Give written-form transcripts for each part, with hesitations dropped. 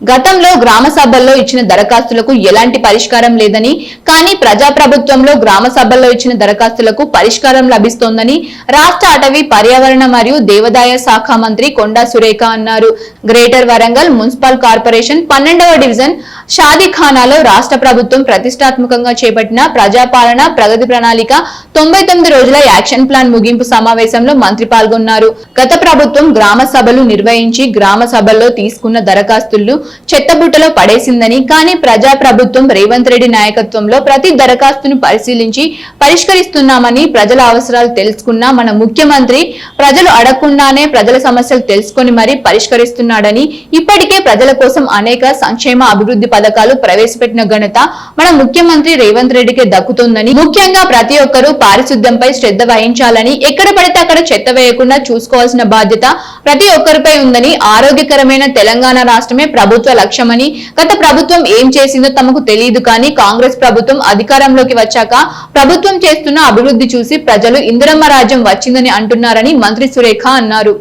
గతంలో గ్రామ సభల్లో ఇచ్చిన దరఖాస్తులకు ఎలాంటి పరిష్కారం లేదని, కానీ ప్రజాప్రభుత్వంలో గ్రామ సభల్లో ఇచ్చిన దరఖాస్తులకు పరిష్కారం లభిస్తోందని రాష్ట్ర అటవీ, పర్యావరణ మరియు దేవాదాయ శాఖ మంత్రి కొండా సురేఖ అన్నారు. గ్రేటర్ వరంగల్ మున్సిపల్ కార్పొరేషన్ 12వ డివిజన్ షాదీఖానాలో రాష్ట్ర ప్రభుత్వం ప్రతిష్టాత్మకంగా చేపట్టిన ప్రజాపాలన ప్రగతి ప్రణాళిక 99 రోజుల యాక్షన్ ప్లాన్ ముగింపు సమావేశంలో మంత్రి పాల్గొన్నారు. గత ప్రభుత్వం గ్రామ సభలు నిర్వహించి గ్రామ సభల్లో తీసుకున్న దరఖాస్తులు చెత్తబుట్టలో పడేసిందని, కానీ ప్రజా ప్రభుత్వం రేవంత్ రెడ్డి నాయకత్వంలో ప్రతి దరఖాస్తును పరిశీలించి పరిష్కరిస్తున్నామని, ప్రజల అవసరాలు తెలుసుకున్న మన ముఖ్యమంత్రి ప్రజలు అడగకుండానే ప్రజల సమస్యలు తెలుసుకొని మరీ పరిష్కరిస్తున్నాడని, ఇప్పటికే ప్రజల కోసం అనేక సంక్షేమ అభివృద్ధి పథకాలు ప్రవేశపెట్టిన ఘనత మన ముఖ్యమంత్రి రేవంత్ రెడ్డికి దక్కుతుందని, ముఖ్యంగా ప్రతి ఒక్కరూ పారిశుద్ధ్యంపై శ్రద్ధ వహించాలని, ఎక్కడ పడితే అక్కడ చెత్త వేయకుండా చూసుకోవాల్సిన బాధ్యత ప్రతి ఒక్కరిపై ఉందని, ఆరోగ్యకరమైన తెలంగాణ రాష్ట్రమే ప్రభుత్వ లక్ష్యమని, గత ప్రభుత్వం ఏం చేసిందో తమకు తెలియదు కానీ కాంగ్రెస్ ప్రభుత్వం అధికారంలోకి వచ్చాక ప్రభుత్వం చేస్తున్న అభివృద్ధి చూసి ప్రజలు ఇందిరమ్మ రాజ్యం వచ్చిందని అంటున్నారని మంత్రి సురేఖ అన్నారు.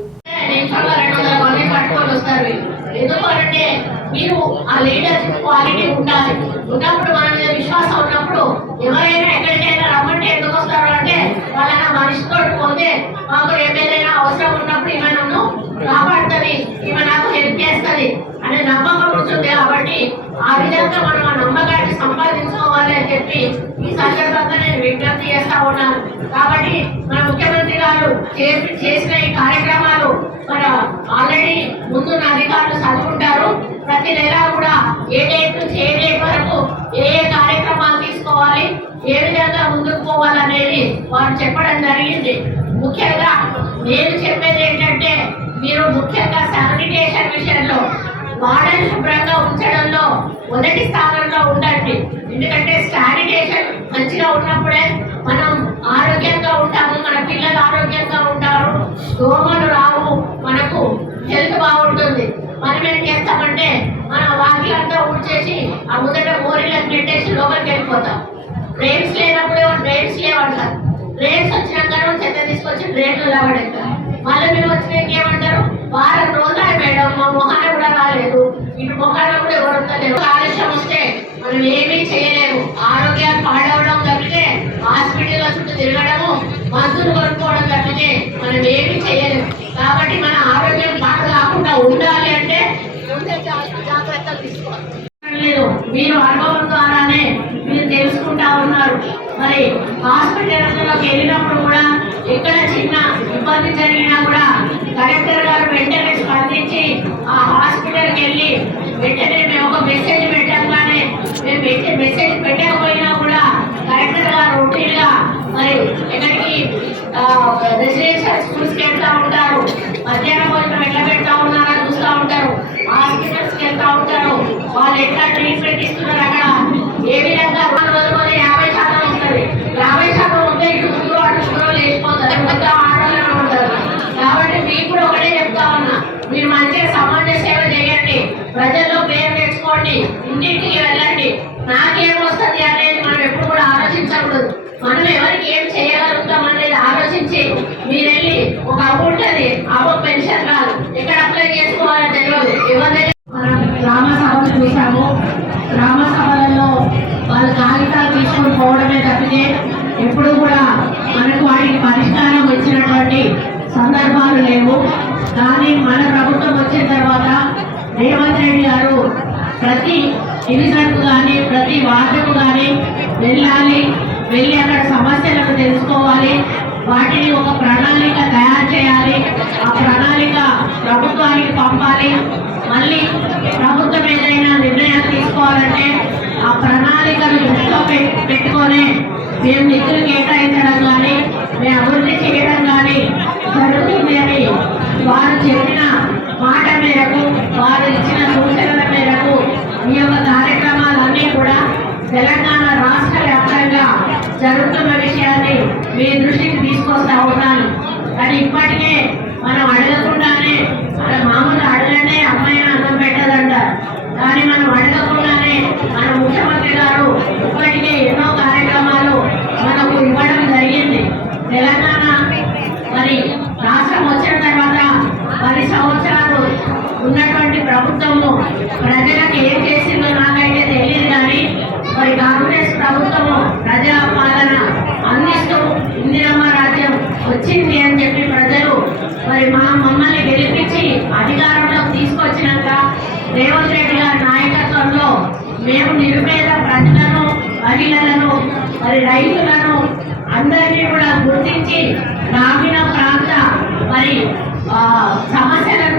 కాపాడుతుంది, ఈమె నాకు హెల్ప్ చేస్తుంది అనే నమ్మకం ఉంటుంది. కాబట్టి ఆ విధంగా మనం ఆ నమ్మకాన్ని సంపాదించుకోవాలి అని చెప్పి ఈ సందర్భంగా నేను విజ్ఞప్తి చేస్తా ఉన్నాను. కాబట్టి మన ముఖ్యమంత్రి గారు చేసిన ఈ కార్యక్రమాలు మన ఆల్రెడీ ముందున్న అధికారులు చదువుకుంటారు. ప్రతి నెల కూడా ఏ డేట్ నుంచి ఏ డేట్ వరకు ఏ కార్యక్రమాలు తీసుకోవాలి, ఏ విధంగా ముందుకు పోవాలనేది వారు చెప్పడం జరిగింది. ముఖ్యంగా నేను చెప్పేది ఏంటంటే, మీరు ముఖ్యంగా శానిటేషన్ విషయంలో వాడని శుభ్రంగా ఉంచడంలో మొదటి స్థానంలో ఉండండి. ఎందుకంటే శానిటేషన్ మంచిగా ఉన్నప్పుడే మనం ఆరోగ్యంగా ఉంటాము, మన పిల్లలు ఆరోగ్యంగా ఉంటారు, దోమలు రావు, మనకు హెల్త్ బాగుంటుంది. మనం ఏం చేస్తామంటే మన వాకిలంతా ఊడ్చేసి ఆ మొదట మోరీలకు పెట్టేసి లోపలికి వెళ్ళిపోతాం. డ్రైన్స్ లేనప్పుడు డ్రైన్స్ లేవంటారు, డ్రైన్స్ వచ్చినాక చెత్త తీసుకొచ్చి డ్రైన్లు లావడేస్తారు. మళ్ళీ మీరు వచ్చినాక ఏమంటారు, వారం రోజులు మేడం మా మొహాన కూడా రాలేదు, ఇటు మొహాన కూడా ఎవరు వస్తలేరు. ఆలస్యం వస్తే మనం ఏమీ చేయలేము. ఆరోగ్యాన్ని పాడవడం తప్పితే హాస్పిటల్లో చుట్టూ తిరగడము, మందులు కొనుక్కోవడం తప్పితే మనం ఏమీ చేయలేము. కాబట్టి మన ఆరోగ్యం పాడు కాకుండా ఉండాలి అంటే జాగ్రత్తలు తీసుకోవాలి. మీరు అనుభవం ద్వారానే మీరు తెలుసుకుంటా ఉన్నారు. మరి హాస్పిటల్లోకి వెళ్ళినప్పుడు కూడా ఎక్కడ చిన్న ఇబ్బంది జరిగినా కూడా కలెక్టర్ గారు వెంటనే స్పందించి ఆ హాస్పిటల్కి వెళ్ళి వెంటనే మేము ఒక మెసేజ్ పెట్టగానే, మేము మెసేజ్ పెట్టకపోయినా కూడా కలెక్టర్ గారు రొటీన్గా మరి ఎక్కడికి రెసిడెన్షియల్ స్కూల్స్కి వెళ్తూ ఉంటారు, మధ్యాహ్నం భోజనం ఎట్లా పెడతా ఉన్నారో చూస్తూ ఉంటారు, హాస్పిటల్స్కి వెళ్తూ ఉంటారు, వాళ్ళు ఎట్లా ట్రీట్మెంట్ ఇస్తున్నారు, అక్కడ ఏ విధంగా 50% వస్తుంది, 50% ఉంటే ఇటు ముగ్గురు అటు ముగ్గురు లేచిపోతారు, మొత్తం ఆడవాళ్ళనే ఉంటారు. కాబట్టి మీకు కూడా ఒకటే చెప్తా ఉన్నా, మీరు మంచిగా సమాజ సేవ చేయండి, ప్రజల్లో పేరు తెచ్చుకోండి, ఇంటింటికి వెళ్ళండి. నాకేం వస్తుంది అనేది మనం ఎప్పుడు కూడా ఆలోచించకూడదు. మనం ఎవరికి ఏం చేయగలుగుతాం అనేది ఆలోచించి మీరు వెళ్ళి ఒక అప్పు ఉంటుంది, అప్పు పెన్షన్ రాదు, ఎక్కడ అప్లై చేసుకోవాలో తెలియదు. ఎవరైనా మనం గ్రామ సభలు చూసాము, గ్రామ సభలలో వాళ్ళు కాగితాలు తీసుకొని పోవడమే తప్పితే ఎప్పుడు కూడా మనకు వాటికి పరిష్కారం వచ్చినటువంటి సందర్భాలు లేవు. కానీ మన ప్రభుత్వం వచ్చిన తర్వాత రేవంత్ రెడ్డి గారు ప్రతి డివిజన్కు కానీ ప్రతి వార్డుకు కానీ వెళ్ళాలి, వెళ్ళి అక్కడ సమస్యలను తెలుసుకోవాలి, వాటిని ఒక ప్రణాళిక తయారు చేయాలి, ఆ ప్రణాళిక ప్రభుత్వానికి పంపాలి. మళ్ళీ ప్రభుత్వం ఏదైనా నిర్ణయాలు తీసుకోవాలంటే ఆ ప్రణాళికను దృష్టిలో పెట్టుకొని మేము నిధులు కేటాయించడం కానీ మేము అభివృద్ధి చేయడం కానీ జరుగుతుంది అని వారు చెప్పిన మాట మేరకు, వారు ఇచ్చిన సూచనల మేరకు ఈ యొక్క కార్యక్రమాలన్నీ కూడా తెలంగాణ రాష్ట్ర వ్యాప్తంగా జరుగుతున్న విషయాన్ని మీ దృష్టికి తీసుకొస్తా ఉన్నాను. కానీ ఇప్పటికే మనం అడగకుండానే, మన మామూలు అడగనే అమ్మాయి అన్నం పెట్టదంటారు, కానీ మనం అడగకుండానే మన ముఖ్యమంత్రి గారు ఇప్పటికే ఎన్నో కార్యక్రమాలు మనకు ఇవ్వడం జరిగింది. తెలంగాణ మరి రాష్ట్రం వచ్చిన తర్వాత 10 సంవత్సరాలు ఉన్నటువంటి ప్రభుత్వము ప్రజలకు ఏం చేసిందో నాకైతే తెలియదు కానీ మరి కాంగ్రెస్ ప్రభుత్వము ప్రజా పాలన అందిస్తూ ఇందిరమ్మ రాజ్యం వచ్చింది అని చెప్పి ప్రజలు మరి మమ్మల్ని గెలిపించి అధికారంలోకి తీసుకొచ్చినాక రేవంత్ రెడ్డి గారి నాయకత్వంలో మేము నిరుపేద ప్రజలను మహిళలను మరి రైతులను అందరినీ కూడా గుర్తించి గ్రామీణ ప్రాంత మరి సమస్యలను